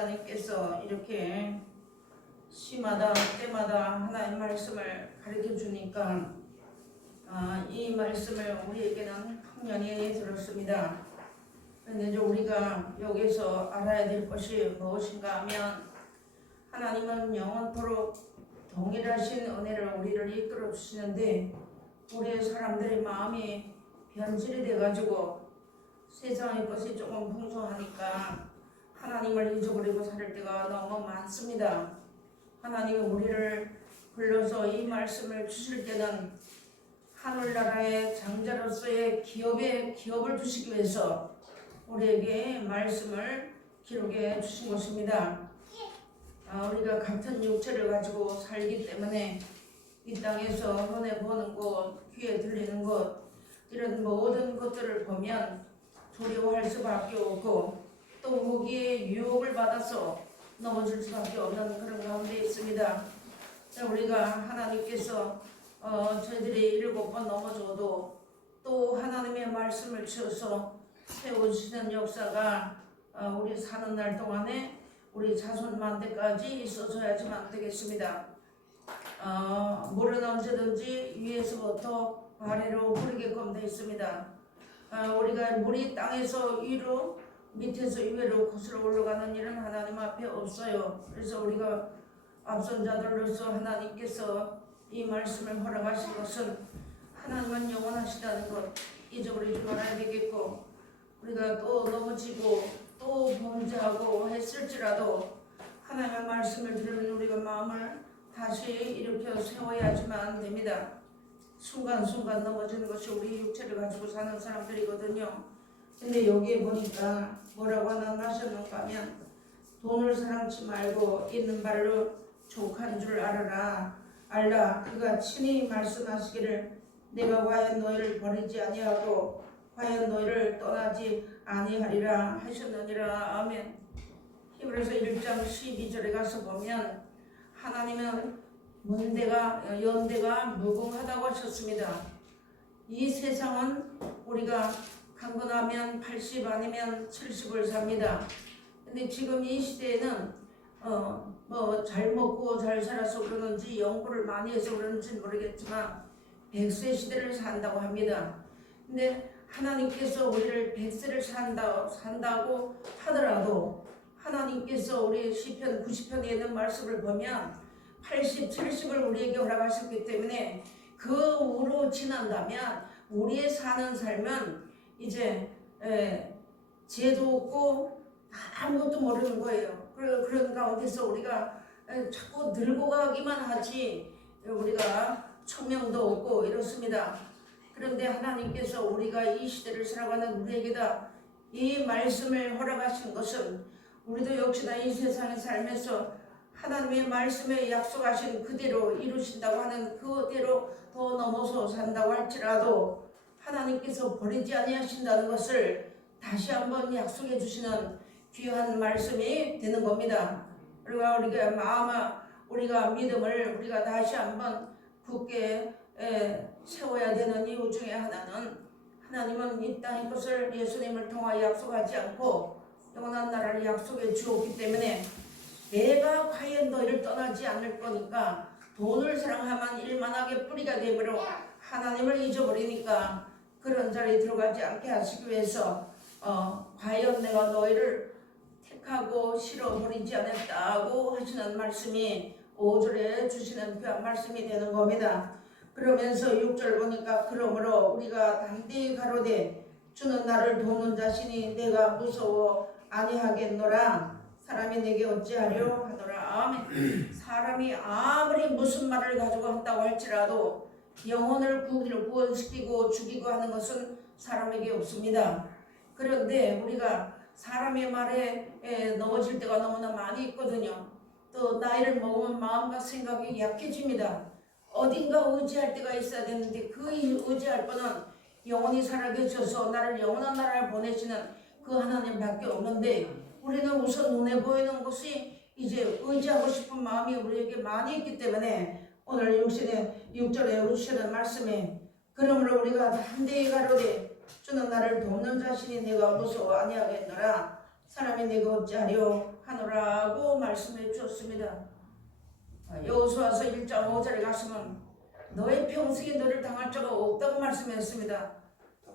하나님께서 이렇게 시마다 때마다 하나님 말씀을 가르쳐 주니까 이 말씀을 우리에게는 풍년히 들었습니다. 그런데 이제 우리가 여기서 알아야 될 것이 무엇인가 하면 하나님은 영원토록 동일하신 은혜를 우리를 이끌어 주시는데 우리의 사람들의 마음이 변질이 돼가지고 세상의 것이 조금 풍성하니까 하나님을 잊어버리고 살 때가 너무 많습니다. 하나님이 우리를 불러서 이 말씀을 주실 때는 하늘나라의 장자로서의 기업을 주시기 위해서 우리에게 말씀을 기록해 주신 것입니다. 우리가 같은 육체를 가지고 살기 때문에 이 땅에서 눈에 보는 것, 귀에 들리는 것 이런 모든 것들을 보면 두려워할 수밖에 없고 또 무기의 유혹을 받아서 넘어질 수밖에 없는 그런 가운데 있습니다. 우리가 하나님께서 저희들이 7번 넘어져도 또 하나님의 말씀을 치어서 세워주시는 역사가 우리 사는 날 동안에 우리 자손만 때까지 있어줘야지만 되겠습니다. 물은 언제든지 위에서부터 아래로 흐르게끔 되어 있습니다. 우리가 물이 땅에서 위로 밑에서 위로 거슬러 올라가는 일은 하나님 앞에 없어요. 그래서 우리가 앞선 자들로서 하나님께서 이 말씀을 허락하신 것은 하나님은 영원하시다는 것 잊어버리지 말아야 되겠고 우리가 또 넘어지고 또 범죄하고 했을지라도 하나님의 말씀을 들으면 우리가 마음을 다시 일으켜 세워야지만 됩니다. 순간순간 넘어지는 것이 우리 육체를 가지고 사는 사람들이거든요. 근데 여기에 보니까 뭐라고 하셨는가 하면 돈을 사랑치 말고 있는 발로 족한 줄 알라. 그가 친히 말씀하시기를 내가 과연 너희를 버리지 아니하고 과연 너희를 떠나지 아니하리라 하셨느니라. 아멘. 히브리서 1장 12절에 가서 보면 하나님은 연대가 무궁하다고 하셨습니다. 이 세상은 우리가 강건하면 80 아니면 70을 삽니다. 근데 지금 이 시대에는 잘 먹고 잘 살아서 그러는지 연구를 많이 해서 그런지 모르겠지만 100세 시대를 산다고 합니다. 근데 하나님께서 우리를 100세를 산다고 하더라도 하나님께서 우리 시편 90편에 있는 말씀을 보면 80, 70을 우리에게 허락하셨기 때문에 그 후로 지난다면 우리의 사는 삶은 이제 지혜도 없고 아무것도 모르는 거예요. 그런 가운데서 우리가 자꾸 늙어 가기만 하지 우리가 청명도 없고 이렇습니다. 그런데 하나님께서 우리가 이 시대를 살아가는 우리에게다 이 말씀을 허락하신 것은 우리도 역시나 이 세상의 삶에서 하나님의 말씀에 약속하신 그대로 이루신다고 하는 그대로 더 넘어서 산다고 할지라도 하나님께서 버리지 아니하신다는 것을 다시 한번 약속해 주시는 귀한 말씀이 되는 겁니다. 그리고 우리가 믿음을 우리가 다시 한번 굳게 세워야 되는 이유 중에 하나는 하나님은 이 땅의 것을 예수님을 통하여 약속하지 않고 영원한 나라를 약속해 주었기 때문에 내가 과연 너희를 떠나지 않을 거니까 돈을 사랑하면 일만하게 뿌리가 되므로 하나님을 잊어버리니까 그런 자리에 들어가지 않게 하시기 위해서 과연 내가 너희를 택하고 실어버리지 않았다고 하시는 말씀이 5절에 주시는 귀한 말씀이 되는 겁니다. 그러면서 6절 보니까 그러므로 우리가 담대히 가로되 주는 나를 돕는 자신이 내가 무서워 아니하겠노라. 사람이 내게 어찌하려 하더라. 아멘. 사람이 아무리 무슨 말을 가지고 한다고 할지라도 영혼을 구원시키고 죽이고 하는 것은 사람에게 없습니다. 그런데 우리가 사람의 말에 넘어질 때가 너무나 많이 있거든요. 또 나이를 먹으면 마음과 생각이 약해집니다. 어딘가 의지할 때가 있어야 되는데 그 의지할 거는 영원히 살아계셔서 나를 영원한 나라를 보내시는 그 하나님밖에 없는데 우리는 우선 눈에 보이는 것이 이제 의지하고 싶은 마음이 우리에게 많이 있기 때문에 오늘 6절에 주시는 말씀에 그러므로 우리가 담대히 가로되 주는 나를 돕는 자신이 내가 무서워 아니하겠노라. 사람이 내가 어찌하려 하노라고 말씀해 주었습니다. 여호수아서 1장 5절에 가시면 너의 평생에 너를 당할 자가 없다고 말씀했습니다.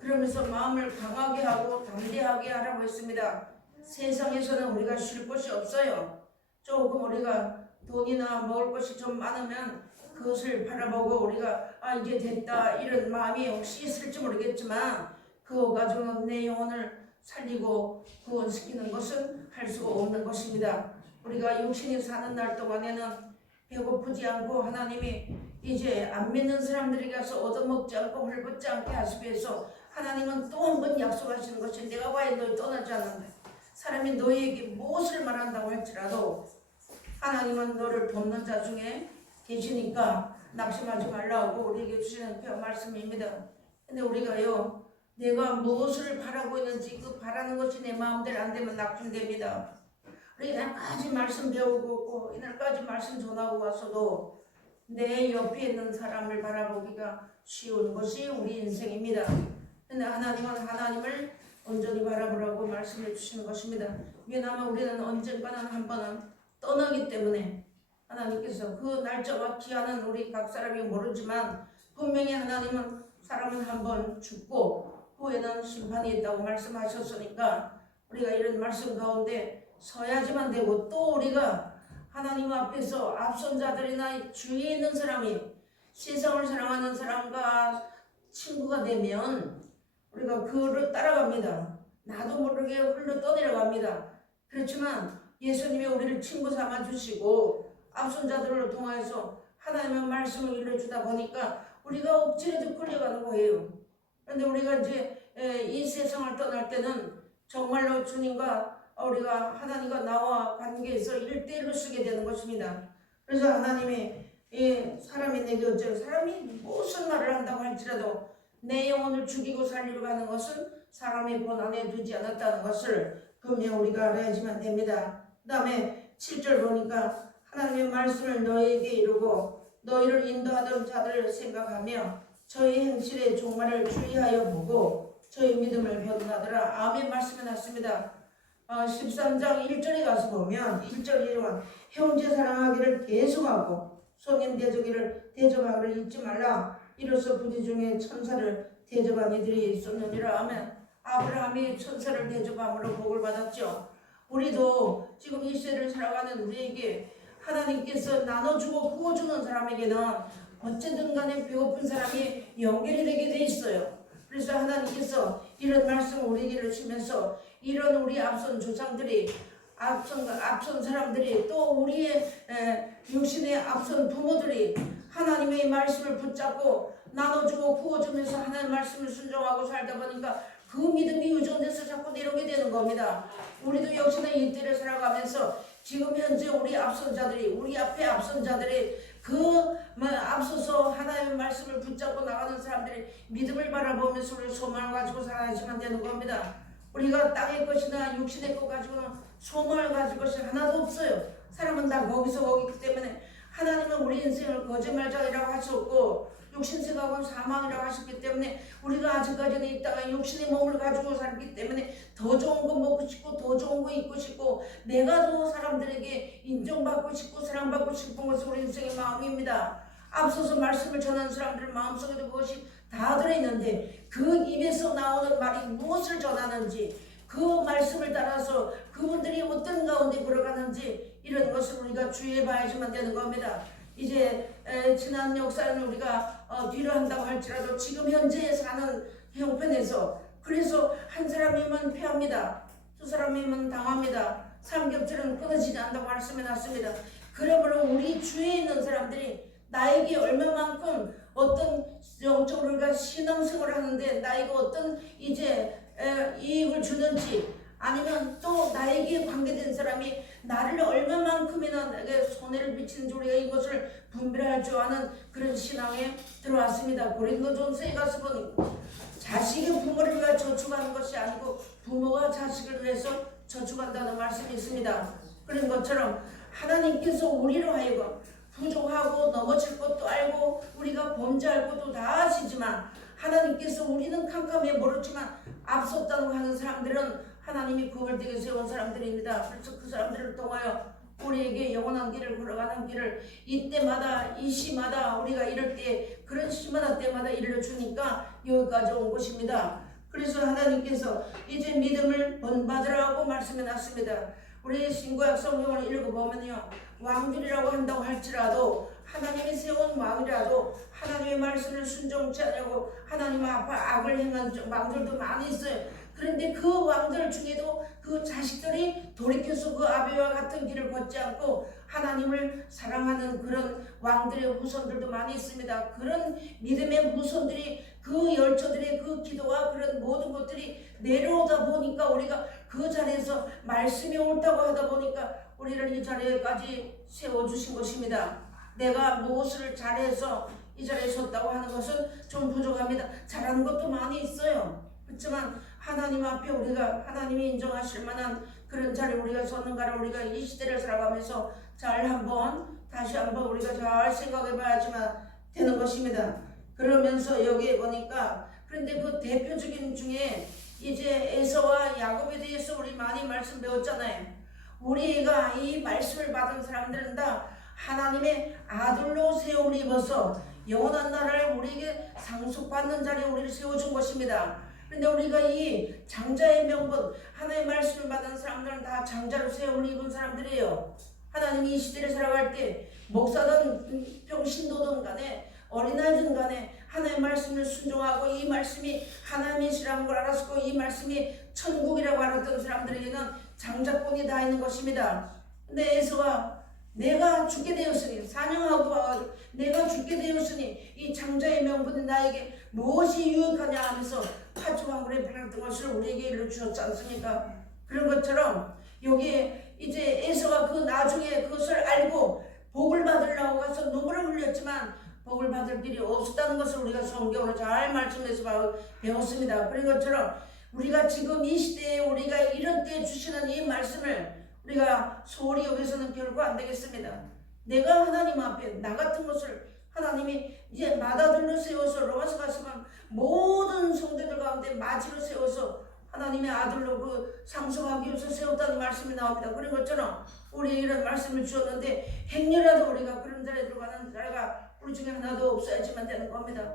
그러면서 마음을 강하게 하고 담대하게 하라고 했습니다. 세상에서는 우리가 쉴 곳이 없어요. 조금 우리가 돈이나 먹을 것이 좀 많으면 그것을 바라보고 우리가 이제 됐다 이런 마음이 혹시 있을지 모르겠지만 그거 가지고는 내 영혼을 살리고 구원시키는 것은 할 수가 없는 것입니다. 우리가 육신이 사는 날 동안에는 배고프지 않고 하나님이 이제 안 믿는 사람들에게 가서 얻어먹지 않고 헐벗지 않게 하시기 위해서 하나님은 또 한 번 약속하시는 것이 내가 과연 너희 떠나지 않는다. 사람이 너희에게 무엇을 말한다고 할지라도 하나님은 너를 돕는 자 중에 계시니까 낙심하지 말라고 우리에게 주시는 그 말씀입니다. 근데 우리가요 내가 무엇을 바라고 있는지 그 바라는 것이 내 마음대로 안 되면 낙심됩니다. 우리 이날까지 말씀 배우고 있고 이날까지 말씀 전하고 와서도 내 옆에 있는 사람을 바라보기가 쉬운 것이 우리 인생입니다. 근데 하나님은 하나님을 온전히 바라보라고 말씀해 주시는 것입니다. 왜냐하면 우리는 언젠가는 한 번은 떠나기 때문에 하나님께서 그 날짜와 기한은 우리 각 사람이 모르지만 분명히 하나님은 사람은 한 번 죽고 후에는 심판이 있다고 말씀하셨으니까 우리가 이런 말씀 가운데 서야지만 되고 또 우리가 하나님 앞에서 앞선 자들이나 주위에 있는 사람이 세상을 사랑하는 사람과 친구가 되면 우리가 그를 따라갑니다. 나도 모르게 흘러 떠내려갑니다. 그렇지만 예수님이 우리를 친구 삼아 주시고 앞선 자들을 통해서 하나님의 말씀을 일러주다 보니까 우리가 억지로도 끌려가는 거예요. 그런데 우리가 이제 이 세상을 떠날 때는 정말로 주님과 우리가 하나님과 나와 관계에서 1대1로 쓰게 되는 것입니다. 그래서 하나님이 사람이 내게 어째로 사람이 무슨 말을 한다고 할지라도 내 영혼을 죽이고 살리려고 하는 것은 사람의 권한에 두지 않았다는 것을 분명 우리가 알아야지만 됩니다. 그 다음에 7절 보니까 하나님의 말씀을 너희에게 이루고 너희를 인도하던 자들을 생각하며 저희 행실의 종말을 주의하여 보고 저희 믿음을 변호하더라. 아멘 말씀해 놨습니다. 13장 1절에 가서 보면 1절 1원 형제 사랑하기를 계속하고 손님 대접하기를 잊지 말라. 이로써 부디 중에 천사를 대접한 이들이 있었느니라. 아멘. 아브라함이 천사를 대접함으로 복을 받았죠. 우리도 지금 이 시대를 살아가는 우리에게 하나님께서 나눠주고 부어주는 사람에게는 어쨌든 간에 배고픈 사람이 연결이 되게 돼 있어요. 그래서 하나님께서 이런 말씀을 우리에게 주시면서 이런 우리 앞선 조상들이 앞선 사람들이 또 우리의 육신의 앞선 부모들이 하나님의 말씀을 붙잡고 나눠주고 부어주면서 하나님의 말씀을 순종하고 살다 보니까 그 믿음이 유전돼서 자꾸 내려오게 되는 겁니다. 우리도 역시나 이 때를 살아가면서 지금 현재 우리 앞선 자들이 우리 앞에 앞선 자들이 앞서서 하나님의 말씀을 붙잡고 나가는 사람들이 믿음을 바라보면서 우리 소망을 가지고 살아야지만 되는 겁니다. 우리가 땅의 것이나 육신의 것 가지고는 소망을 가질 것이 하나도 없어요. 사람은 다 거기서 거기기 때문에 하나님은 우리 인생을 거짓말장이라고 하셨고 육신 생각은 사망이라고 하셨기 때문에 우리가 아직까지는 이 땅에 육신의 몸을 가지고 살기 때문에 더 좋은 거 먹고 싶고 더 좋은 거 입고 싶고 내가 더 사람들에게 인정받고 싶고 사랑받고 싶은 것이 우리 인생의 마음입니다. 앞서서 말씀을 전하는 사람들 마음속에도 그것이 다 들어있는데 그 입에서 나오는 말이 무엇을 전하는지 그 말씀을 따라서 그분들이 어떤 가운데 걸어가는지 이런 것을 우리가 주의해 봐야지만 되는 겁니다. 이제 지난 역사는 우리가 뒤로 한다고 할지라도 지금 현재 사는 형편에서 그래서 한 사람이면 패합니다. 두 사람이면 당합니다. 삼겹살은 끊어지지 않는다고 말씀해 놨습니다. 그러므로 우리 주위에 있는 사람들이 나에게 얼마만큼 어떤 영적으로 우리가 신앙생활을 하는데 나에게 어떤 이제 이익을 주는지 아니면 또 나에게 관계된 사람이 나를 얼마만큼이나 내게 손해를 미치는지 우리가 이것을 분별할 줄 아는 그런 신앙에 들어왔습니다. 고린도전서에 가서 보니 자식이 부모를 위해 저축하는 것이 아니고 부모가 자식을 위해서 저축한다는 말씀이 있습니다. 그런 것처럼 하나님께서 우리로 하여금 부족하고 넘어질 것도 알고 우리가 범죄할 것도 다 아시지만 하나님께서 우리는 캄캄해 모르지만 앞섰다고 하는 사람들은 하나님이 구별되게 세운 사람들입니다. 그래서 그 사람들을 통하여 우리에게 영원한 길을 걸어가는 길을 이때마다 이 시마다 우리가 이럴 때 그런 시마다 때마다 일러주니까 여기까지 온 것입니다. 그래서 하나님께서 이제 믿음을 본받으라고 말씀해 놨습니다. 우리 신구약 성경을 읽어보면요, 왕들이라고 한다고 할지라도 하나님이 세운 왕이라도 하나님의 말씀을 순종치 않으려고 하나님 앞에 악을 행한 왕들도 많이 있어요. 그런데 그 왕들 중에도 그 자식들이 돌이켜서 그 아비와 같은 길을 걷지 않고 하나님을 사랑하는 그런 왕들의 후손들도 많이 있습니다. 그런 믿음의 후손들이 그 열처들의 그 기도와 그런 모든 것들이 내려오다 보니까 우리가 그 자리에서 말씀이 옳다고 하다 보니까 우리를 이 자리에까지 세워주신 것입니다. 내가 무엇을 잘해서 이 자리에 섰다고 하는 것은 좀 부족합니다. 잘하는 것도 많이 있어요. 그렇지만 하나님 앞에 우리가 하나님이 인정하실 만한 그런 자리에 우리가 섰는가를 우리가 이 시대를 살아가면서 다시 한번 우리가 잘 생각해 봐야지만 되는 것입니다. 그러면서 여기에 보니까 그런데 그 대표적인 중에 이제 에서와 야곱에 대해서 우리 많이 말씀 배웠잖아요. 우리가 이 말씀을 받은 사람들은 다 하나님의 아들로 세움을 입어서 영원한 나라를 우리에게 상속받는 자리에 우리를 세워준 것입니다. 그런데 우리가 이 장자의 명분, 하나님의 말씀을 받은 사람들은 다 장자로 세움을 입은 사람들이에요. 하나님이 이 시대를 살아갈 때 목사든 병신도든 간에 어린아이든 간에 하나님의 말씀을 순종하고 이 말씀이 하나님이시라는 걸 알았고 이 말씀이 천국이라고 알았던 사람들에게는 장자권이 다 있는 것입니다. 근데 에서가 내가 죽게 되었으니 사냥하고 와가지고 내가 죽게 되었으니 이 장자의 명분이 나에게 무엇이 유익하냐 하면서 파주왕굴에 팔았던 것을 우리에게 일러주셨지 않습니까? 그런 것처럼 여기에 이제 에서가 그 나중에 그것을 알고 복을 받으려고 가서 눈물을 흘렸지만 복을 받을 길이 없었다는 것을 우리가 성경으로 잘 말씀해서 배웠습니다. 그런 것처럼 우리가 지금 이 시대에 우리가 이런 때에 주시는 이 말씀을 우리가 소홀히 여기서는 결코 안 되겠습니다. 내가 하나님 앞에 나 같은 것을 하나님이 이제 맏아들로 세워서 로마서 가시면 모든 성도들 가운데 마지로 세워서 하나님의 아들로 그 상속하기 위해서 세웠다는 말씀이 나옵니다. 그런 것처럼 우리 이런 말씀을 주었는데 행여라도 우리가 그런 자리에 들어가는 자가 우리 중에 하나도 없어야지만 되는 겁니다.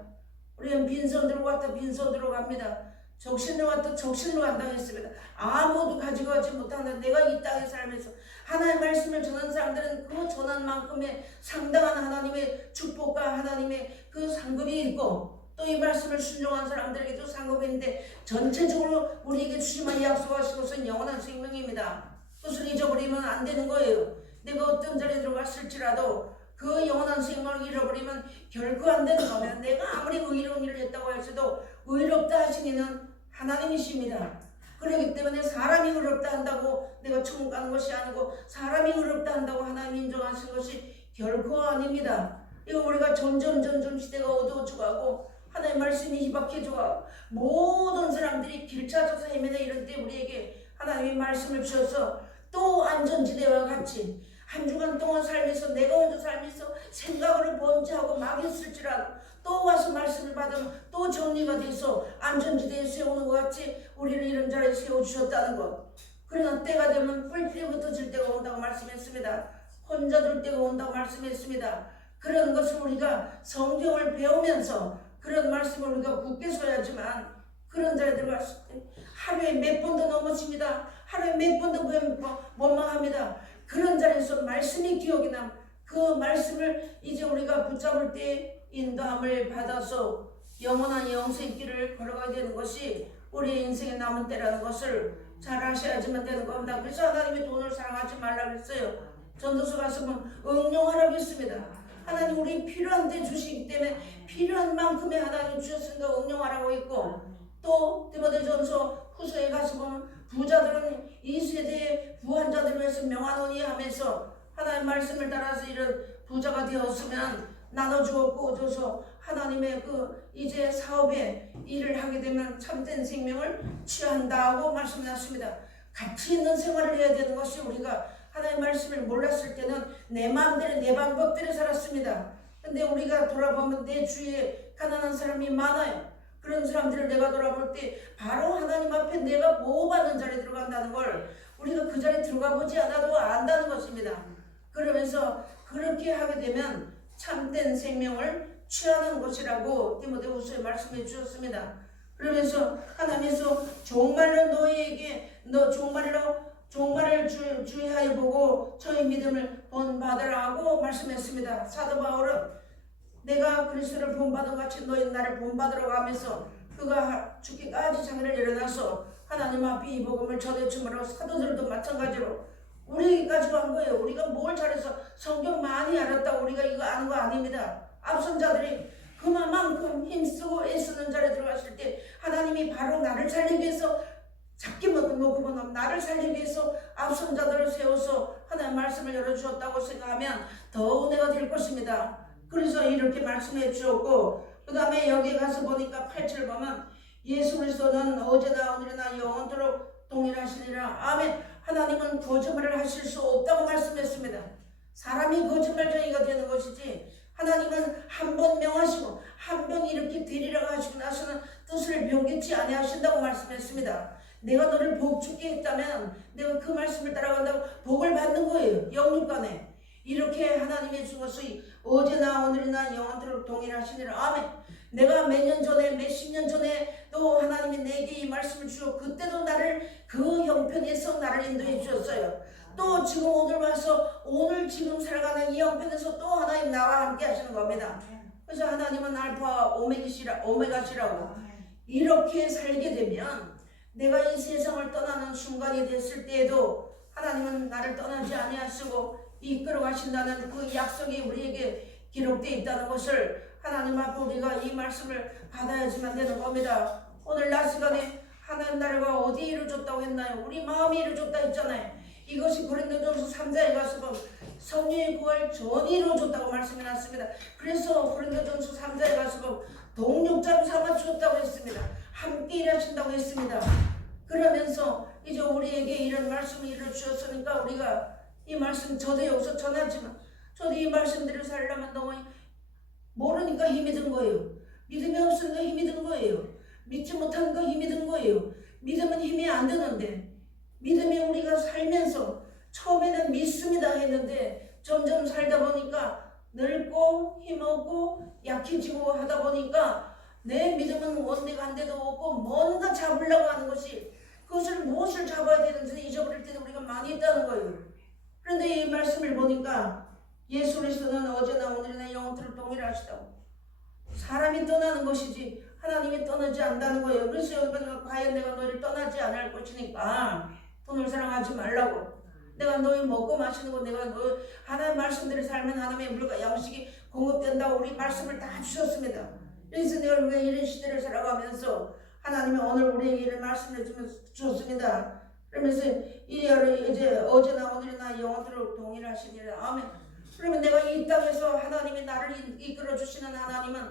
우리는 빈손 들고 빈손 들어갑니다. 적신으로 갔다 적신으로 간다고 했습니다. 아무도 가지고 가지 못한다. 내가 이 땅에 살면서 하나님의 말씀을 전하는 사람들은 그 전한 만큼의 상당한 하나님의 축복과 하나님의 그 상급이 있고 또 이 말씀을 순종한 사람들에게도 상급이 있는데 전체적으로 우리에게 주시면 약속하신 것은 영원한 생명입니다. 그것을 잊어버리면 안 되는 거예요. 내가 어떤 자리에 들어갔을지라도 그 영원한 생명을 잃어버리면 결코 안 되는 겁니다. 내가 아무리 의로운 일을 했다고 할지도 의롭다 하신 이는 하나님이십니다. 그렇기 때문에 사람이 의롭다 한다고 내가 천국 가는 것이 아니고 사람이 의롭다 한다고 하나님 인정하신 것이 결코 아닙니다. 이거 우리가 점점 시대가 어두워져가고 하나님의 말씀이 희박해져가고 모든 사람들이 길 찾아서 헤매는 이런 때 우리에게 하나님의 말씀을 주셔서 또 안전지대와 같이 한 주간 동안 살면서 내가 먼저 살면서 생각으로 번지하고 망했을지라도 또 와서 말씀을 받으면 또 정리가 돼서 안전지대에 세우는 것 같이 우리를 이런 자리에 세워주셨다는 것. 그러나 때가 되면 뿔 때부터 질 때가 온다고 말씀했습니다. 혼자 둘 때가 온다고 말씀했습니다. 그런 것을 우리가 성경을 배우면서 그런 말씀을 우리가 굳게 서야지만 그런 자리에 들어갔을 때 하루에 몇 번도 넘어집니다. 하루에 몇 번도 원망합니다. 그런 자리에서 말씀이 기억이 남 그 말씀을 이제 우리가 붙잡을 때 인도함을 받아서 영원한 영생길을 걸어가야 되는 것이 우리 인생의 남은 때라는 것을 잘 아셔야지만 되는 겁니다. 그래서 하나님이 돈을 사랑하지 말라고 했어요. 전도서 가서는 응용하라고 했습니다. 하나님 우리 필요한 데 주시기 때문에 필요한 만큼의 하나님 주셨으니까 응용하라고 했고 또 디모데전서 후서에 가서 보면 부자들은 이 세대의 부한 자들을 위해서 명하노니 하면서 하나님의 말씀을 따라서 이런 부자가 되었으면 나눠주고 꾸어줘서 하나님의 그 이제 사업에 일을 하게 되면 참된 생명을 취한다고 말씀하셨습니다. 가치 있는 생활을 해야 되는 것이 우리가 하나님의 말씀을 몰랐을 때는 내 마음대로 내 방법대로 살았습니다. 근데 우리가 돌아보면 내 주위에 가난한 사람이 많아요. 그런 사람들을 내가 돌아볼 때 바로 하나님 앞에 내가 보호받는 자리에 들어가 들어간다는 걸 우리가 그 자리에 들어가 보지 않아도 안다는 것입니다. 그러면서 그렇게 하게 되면 참된 생명을 취하는 것이라고 디모데후서에 말씀해 주셨습니다. 그러면서 하나님께서 종말로 너희에게 종말을 주의하여 보고 저희 믿음을 본받으라고 말씀했습니다. 사도 바울은 내가 그리스도를 본받은 같이 너희 나를 본받으라고 하면서 그가 죽기까지 장래를 일어나서 하나님 앞에 이 복음을 전해줌으로 사도들도 마찬가지로 우리 가지고 한 거예요. 우리가 뭘 잘해서 성경 많이 알았다고 우리가 이거 아는 거 아닙니다. 앞선 자들이 그만큼 힘쓰고 애쓰는 자리에 들어갔을 때 하나님이 바로 나를 살리기 위해서 작게 놓고 나를 살리기 위해서 앞선 자들을 세워서 하나님의 말씀을 열어주었다고 생각하면 더 은혜가 될 것입니다. 그래서 이렇게 말씀해 주었고 그 다음에 여기 가서 보니까 8절 보면 예수 그리스도는 어제나 오늘이나 영원토록 동일하시니라. 아멘. 하나님은 거짓말을 하실 수 없다고 말씀했습니다. 사람이 거짓말쟁이가 되는 것이지 하나님은 한 번 명하시고 한 번 이렇게 되리라고 하시고 나서는 뜻을 변개치 아니하신다고 말씀했습니다. 내가 너를 복 주게 했다면 내가 그 말씀을 따라간다고 복을 받는 거예요. 영육간에 이렇게 하나님의 주것이 어제나 오늘이나 영원토록 동일하시니라. 아멘. 내가 몇 년 전에 몇십 년 전에 또 하나님이 내게 이 말씀을 주셨고 그때도 나를 그 형편에서 나를 인도해 주셨어요. 또 지금 오늘 와서 오늘 지금 살아가는 이 형편에서 또 하나님 나와 함께 하시는 겁니다. 그래서 하나님은 알파와 오메가시라고 이렇게 살게 되면 내가 이 세상을 떠나는 순간이 됐을 때에도 하나님은 나를 떠나지 아니하시고 이끌어 가신다는 그 약속이 우리에게 기록되어 있다는 것을 하나님 앞에 우리가 이 말씀을 받아야지만 되는 겁니다. 오늘 낮 시간에 하나님 나라가 어디 이루어졌다고 했나요? 우리 마음이 이루어졌다 했잖아요. 이것이 고린도전서 3장에 가서 보면 성령의 구할 전이 이루어졌다고 말씀해 놨습니다. 그래서 고린도전서 3장에 가서 보면 동력자로 삼아 주셨다고 했습니다. 함께 일하신다고 했습니다. 그러면서 이제 우리에게 이런 말씀을 이루어 주셨으니까 우리가 이 말씀 저도 여기서 전하지만 저도 이 말씀대로 살려면 너무 모르니까 힘이 든 거예요. 믿음이 없으니까 힘이 든 거예요. 믿지 못하니까 힘이 든 거예요. 믿음은 힘이 안 드는데 믿음이 우리가 살면서 처음에는 믿습니다 했는데 점점 살다 보니까 늙고 힘없고 약해지고 하다 보니까 내 믿음은 원대가 한 데도 없고 뭔가 잡으려고 하는 것이 그것을 무엇을 잡아야 되는지 잊어버릴 때도 우리가 많이 있다는 거예요. 그런데 이 말씀을 보니까 예수 그리스도는 어제나 오늘이나 영원토록 동일하시다고. 사람이 떠나는 것이지 하나님이 떠나지 않는다는 거예요. 그래서 여기 보니까 과연 내가 너희를 떠나지 않을 것이니까 돈을 사랑하지 말라고. 내가 너희 먹고 마시는 거 내가 너희 하나님 말씀대로 살면 하나님의 물과 양식이 공급된다고 우리 말씀을 다 주셨습니다. 그래서 내가 우리가 이런 시대를 살아가면서 하나님이 오늘 우리에게 이런 말씀을 주셨습니다. 그러면서 이제 어제나 오늘이나 영원토록 동일하시니라. 아멘. 그러면 내가 이 땅에서 하나님이 나를 이끌어 주시는 하나님은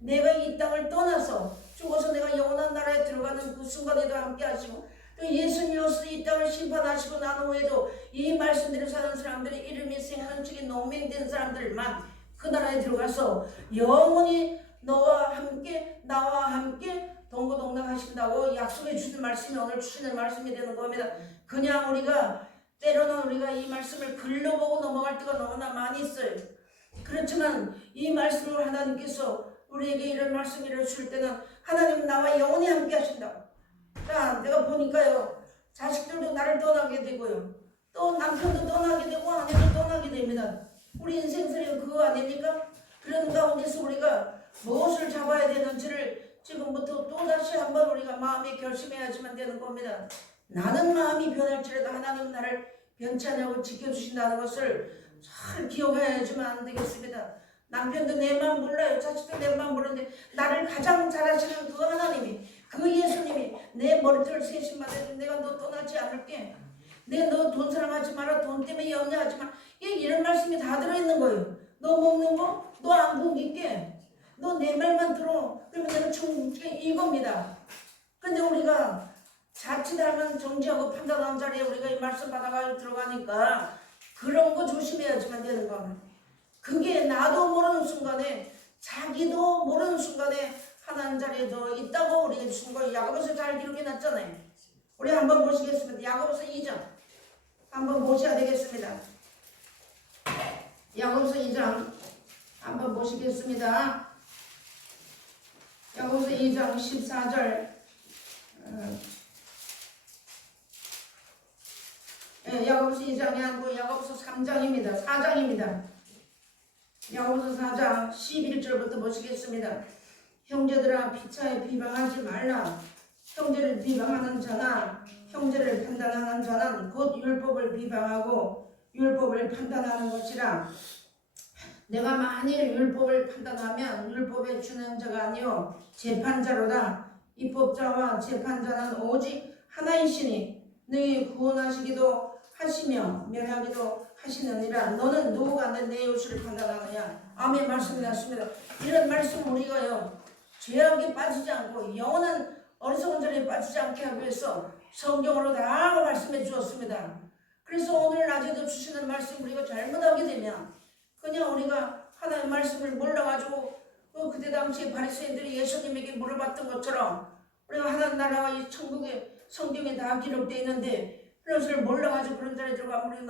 내가 이 땅을 떠나서 죽어서 내가 영원한 나라에 들어가는 그 순간에도 함께 하시고 또 예수님으로서 이 땅을 심판하시고 난 후에도 이 말씀대로 사는 사람들의 이름이 생명책에 농명된 사람들만 그 나라에 들어가서 영원히 나와 함께 동고동락하신다고 약속해 주시는 말씀이 오늘 주시는 말씀이 되는 겁니다. 그냥 때로는 우리가 이 말씀을 글러보고 넘어갈 때가 너무나 많이 있어요. 그렇지만 이 말씀을 하나님께서 우리에게 이런 말씀을 줄 때는 하나님 나와 영원히 함께 하신다고. 자, 내가 보니까요, 자식들도 나를 떠나게 되고요, 또 남편도 떠나게 되고 아내도 떠나게 됩니다. 우리 인생살이가 그거 아닙니까? 그런 가운데서 우리가 무엇을 잡아야 되는지를 지금부터 또다시 한번 우리가 마음에 결심해야지만 되는 겁니다. 나는 마음이 변할지라도 하나님은 나를 변치 않냐고 지켜주신다는 것을 잘 기억해야지만 안 되겠습니다. 남편도 내 마음 몰라요. 자식도 내 마음 모르는데 나를 가장 잘 아시는 그 하나님이, 그 예수님이 내 머리털 세심만 해도 내가 너 떠나지 않을게. 너 돈 사랑하지 마라. 돈 때문에 염려하지 마. 이런 말씀이 다 들어있는 거예요. 너 먹는 거? 너 안 굶길게. 너 내 말만 들어. 그러면 내가 이겁니다. 근데 우리가 자칫하면 정지하고 판단하는 자리에 우리가 이 말씀 받아가지고 들어가니까 그런 거 조심해야지만 되는 겁니다. 그게 나도 모르는 순간에 자기도 모르는 순간에 하나님 자리에 더 있다고 우리가 주신 거예요. 야고보서 잘 기록해 놨잖아요. 우리 한번 보시겠습니다. 야고보서 2장 한번 보셔야 되겠습니다. 야고보서 2장 한번 보시겠습니다. 야고보서 2장 14절 야고보서 2장이 아니고 야고보서 3장입니다. 4장입니다. 야고보서 4장 11절부터 보시겠습니다. 형제들아 피차에 비방하지 말라. 형제를 비방하는 자나 형제를 판단하는 자는 곧 율법을 비방하고 율법을 판단하는 것이라. 내가 만일 율법을 판단하면 율법의 준행자가 아니요 재판자로다. 입법자와 재판자는 오직 하나이시니 너희 구원하시기도 하시며 멸하기도 하시느니라. 너는 누구가 내 이웃을 판단하느냐. 아멘. 말씀이 났습니다. 이런 말씀 우리가요 죄악에 빠지지 않고 영원한 어리석은 자리에 빠지지 않게 하기 위해서 성경으로 다 말씀해 주었습니다. 그래서 오늘 낮에도 주시는 말씀 우리가 잘못하게 되면 그냥 우리가 하나님의 말씀을 몰라가지고 그때 당시에 바리새인들이 예수님에게 물어봤던 것처럼 우리가 하나님 나라와 이 천국의 성경에 다 기록되어 있는데 그런 것을 몰라가지고 그런 자리에 들어가면 우리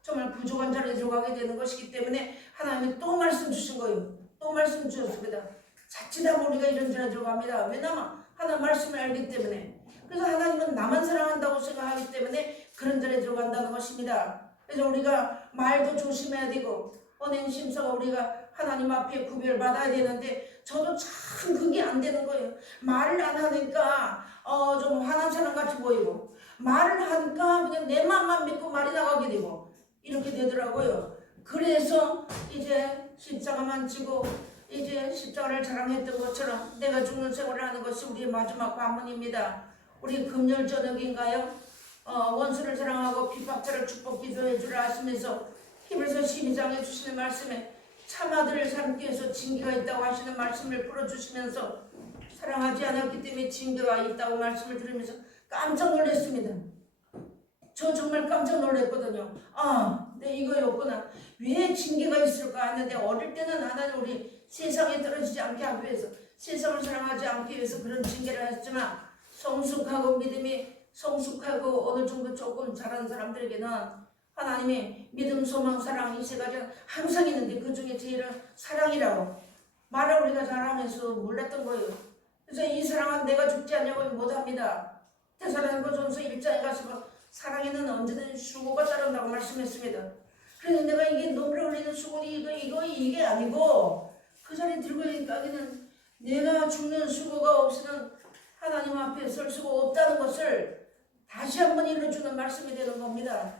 정말 부족한 자리에 들어가게 되는 것이기 때문에 하나님이 또 말씀 주신 거예요. 또 말씀 주셨습니다. 자칫하면 우리가 이런 자리에 들어갑니다. 왜냐하면 하나님 말씀을 알기 때문에. 그래서 하나님은 나만 사랑한다고 생각하기 때문에 그런 자리에 들어간다는 것입니다. 그래서 우리가 말도 조심해야 되고 언행심사가 우리가 하나님 앞에 구별받아야 되는데 저도 참 그게 안 되는 거예요. 말을 안 하니까 좀 화난 사람 같이 보이고 말을 하니까 그냥 내 맘만 믿고 말이 나가게 되고 이렇게 되더라고요. 그래서 이제 십자가만 지고 이제 십자가를 자랑했던 것처럼 내가 죽는 생활을 하는 것이 우리의 마지막 관문입니다. 우리 금요일 저녁인가요? 원수를 사랑하고 핍박자를 축복 기도해 주라 하시면서 히브리서 12장에 주시는 말씀에 참아들을 삼기 위해서 징계가 있다고 하시는 말씀을 풀어주시면서 사랑하지 않았기 때문에 징계가 있다고 말씀을 들으면서 깜짝 놀랐습니다. 저 정말 깜짝 놀랐거든요. 이거였구나. 왜 징계가 있을까 했는데 어릴 때는 하나님 우리 세상에 떨어지지 않게 하기 위해서 세상을 사랑하지 않기 위해서 그런 징계를 했지만 성숙하고 믿음이 성숙하고 어느 정도 조금 자란 사람들에게는 하나님의 믿음, 소망, 사랑 이 세 가지는 항상 있는데 그 중에 제일은 사랑이라고 말을 우리가 잘하면서 몰랐던 거예요. 그래서 이 사랑은 내가 죽지 않냐고 못합니다. 데살로니가전서 1장에 가서 사랑에는 언제든 수고가 따른다고 말씀했습니다. 그래서 내가 이게 눈물을 흘리는 수고니 이게 아니고 그 자리에 들고 있기까지는 내가 죽는 수고가 없이는 하나님 앞에 설 수가 없다는 것을 다시 한번 일러주는 말씀이 되는 겁니다.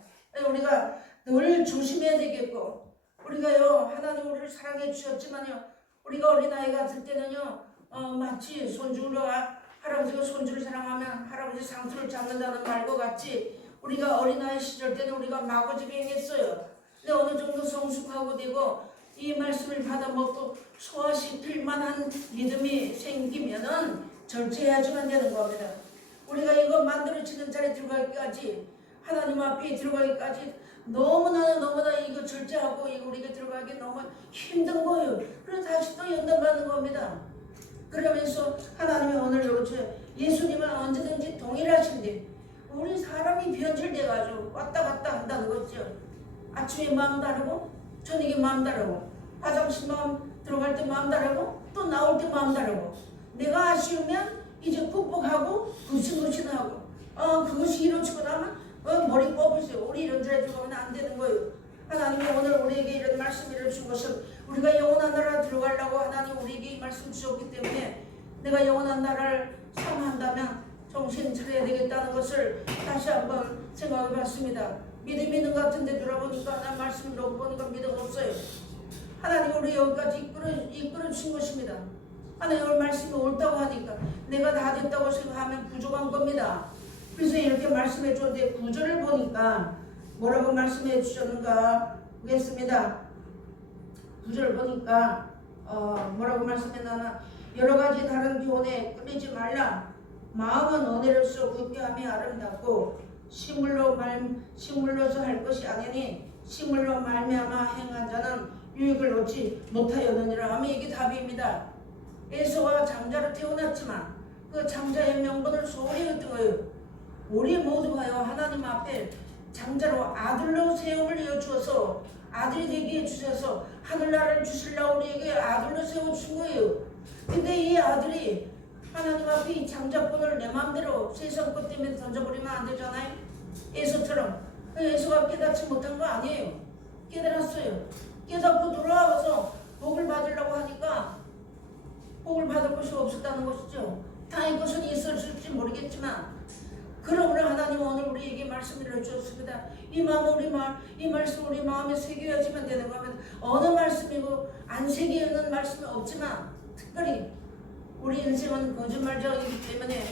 우리가 늘 조심해야 되겠고 우리가요 하나님 우리를 사랑해 주셨지만요 우리가 어린아이 같을 때는요 마치 손주가 할아버지가 손주를 사랑하면 할아버지 상투를 잡는다는 말과 같이 우리가 어린아이 시절 때는 우리가 마구지빙했어요. 근데 어느 정도 성숙하고 되고 이 말씀을 받아먹고 소화시킬 만한 믿음이 생기면은 절제해야지만 되는 겁니다. 우리가 이거 만들어지는 자리에 들어가기까지 하나님 앞에 들어가기까지 너무나 이거 절제하고 이거 우리가 들어가기 너무 힘든 거예요. 그래서 다시 또 연단받는 겁니다. 그러면서 하나님이 오늘 이렇게 예수님은 언제든지 동일하신데 우리 사람이 변질돼가지고 왔다 갔다 한다는 거죠. 아침에 마음 다르고 저녁에 마음 다르고 화장실 마음 들어갈 때 마음 다르고 또 나올 때 마음 다르고 내가 아쉬우면 이제 푹푹하고 부신부신하고 그것이 이루어지고 나면 머리 뽑으세요. 우리 이런 자리에 들어가면 안 되는 거예요. 하나님이 오늘 우리에게 이런 말씀을 준 것은 우리가 영원한 나라 들어가려고 하나님 우리에게 이 말씀 주셨기 때문에 내가 영원한 나라를 사모한다면 정신 차려야 되겠다는 것을 다시 한번 생각해 봤습니다. 믿음 있는 것 같은데 돌아보니까 난 말씀 놓고 보니까 믿음 없어요. 하나님 우리 여기까지 이끌어 주신 것입니다. 하나님 오늘 말씀이 옳다고 하니까 내가 다 됐다고 생각하면 부족한 겁니다. 그래서 이렇게 말씀해 줬는데 구절을 보니까 뭐라고 말씀해 주셨는가 보겠습니다. 구절을 보니까 뭐라고 말씀했나 여러 가지 다른 교훈에 끌리지 말라. 마음은 은혜로서 굳게 하며 아름답고 식물로서 할 것이 아니니 식물로 말미암아 행한 자는 유익을 얻지 못하였느니라 하면 이게 답입니다. 에서가 장자로 태어났지만 그 장자의 명분을 소홀히 얻은 거예요. 우리 모두가요 하나님 앞에 장자로 아들로 세움을 이어주어서 아들이 되게 해주셔서 하늘나라를 주시려고 우리에게 아들로 세워주신 거예요. 근데 이 아들이 하나님 앞에 이 장자권을 내 마음대로 세상 것 때문에 던져버리면 안 되잖아요. 에서처럼. 에서가 깨닫지 못한 거 아니에요. 깨달았어요. 깨닫고 돌아와서 복을 받으려고 하니까 복을 받을 것이 없었다는 것이죠. 다행히 것은 있었을지 모르겠지만 그러므로 하나님은 오늘 우리에게 말씀을 해주었습니다. 이 말씀 우리 마음에 새겨야지만 되는 거면 어느 말씀이고 안 새기는 말씀이 없지만 특별히 우리 인생은 거짓말쟁이기 때문에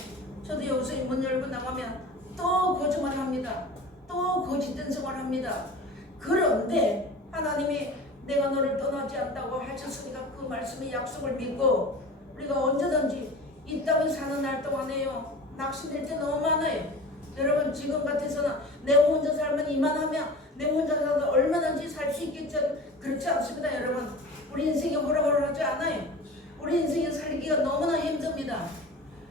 저도 여기서 문 열고 나가면 또 거짓말합니다. 또 거짓된 생활합니다. 그런데 하나님이 내가 너를 떠나지 않다고 하셨으니까 그 말씀의 약속을 믿고 우리가 언제든지 이 땅에 사는 날 동안에요 낙심될 때 너무 많아요. 여러분 지금 같아서는 내가 혼자 살면 이만하면 내가 혼자 살아도 얼마든지 살 수 있겠죠. 그렇지 않습니다. 여러분 우리 인생이 호락호락하지 않아요. 우리 인생이 살기가 너무나 힘듭니다.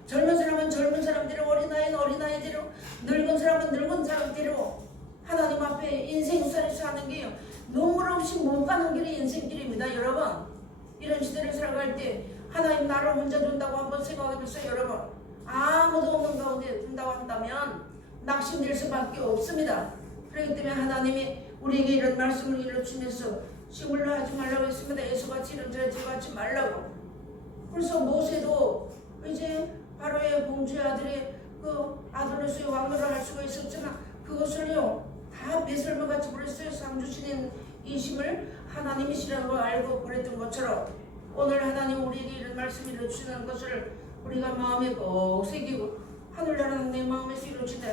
젊은 사람은 젊은 사람대로 어린아이는 어린아이대로 늙은 사람은 늙은 사람대로 하나님 앞에 인생살이 사는 게요 눈물 없이 못 가는 길이 인생길입니다. 여러분 이런 시대를 살아갈 때 하나님 나를 혼자 둔다고 한번 생각해보세요. 여러분 아무도 없는 가운데 둔다고 한다면 낙심될 수밖에 없습니다. 그렇기 때문에 하나님이 우리에게 이런 말씀을 일러주면서 시물로 하지 말라고 했습니다. 예수같이 이런 자에 들어가지 말라고. 그래서 모세도 이제 바로의 공주의 아들의 그 아들로서의 왕노를 할 수가 있었지만 그것을요 다 배설물 같이 버렸어요. 상주신인 이심을 하나님이시라는 걸 알고 버렸던 것처럼 오늘 하나님 우리에게 이런 말씀을 이루어주시는 것을 우리가 마음에 꼭 새기고 하늘나라는 내 마음에서 이루어진다.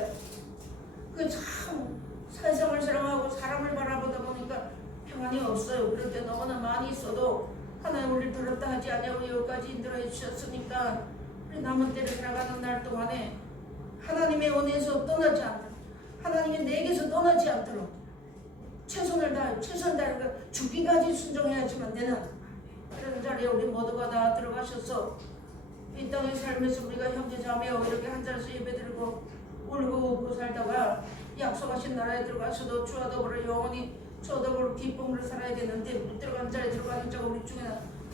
그 참 세상을 사랑하고 사람을 바라보다 보니까 평안이 없어요. 그럴 때 너무나 많이 있어도 하나님 우리를 더럽다 하지 아니하고 여기까지 인도해 주셨으니까 우리 남은 때를 살아가는 날 동안에 하나님의 은혜에서 떠나지 않도록 하나님이 내게서 떠나지 않도록 최선을 다해 최선을 다하는 거 죽기까지 순종해야지만 되는 그런 자리에 우리 모두가 다 들어가셔서 이 땅에 살면서 우리가 형제자매와 이렇게 한 자리에서 예배드리고 울고 웃고 살다가 약속하신 나라에 들어가서도 주와 더불어 영원히 주와 더불어 기쁨으로 살아야 되는데 못 들어간 자리에 들어가는 자가 우리 중에는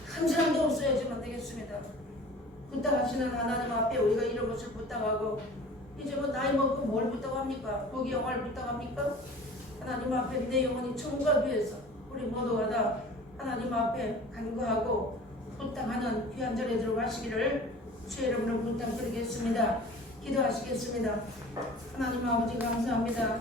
한 사람도 없어야지만 되겠습니다. 부탁하시는 하나님 앞에 우리가 이런 것을 부탁하고 이제 뭐 나이 먹고 뭘 부탁합니까? 복이 영화를 부탁합니까? 하나님 앞에 내 영혼이 천국을 위해서 우리 모두가 다 하나님 앞에 간구하고 부탁하는 귀한 자리에 들어가시기를 주의 이름으로 부탁드리겠습니다. 기도하시겠습니다. 하나님 아버지 감사합니다.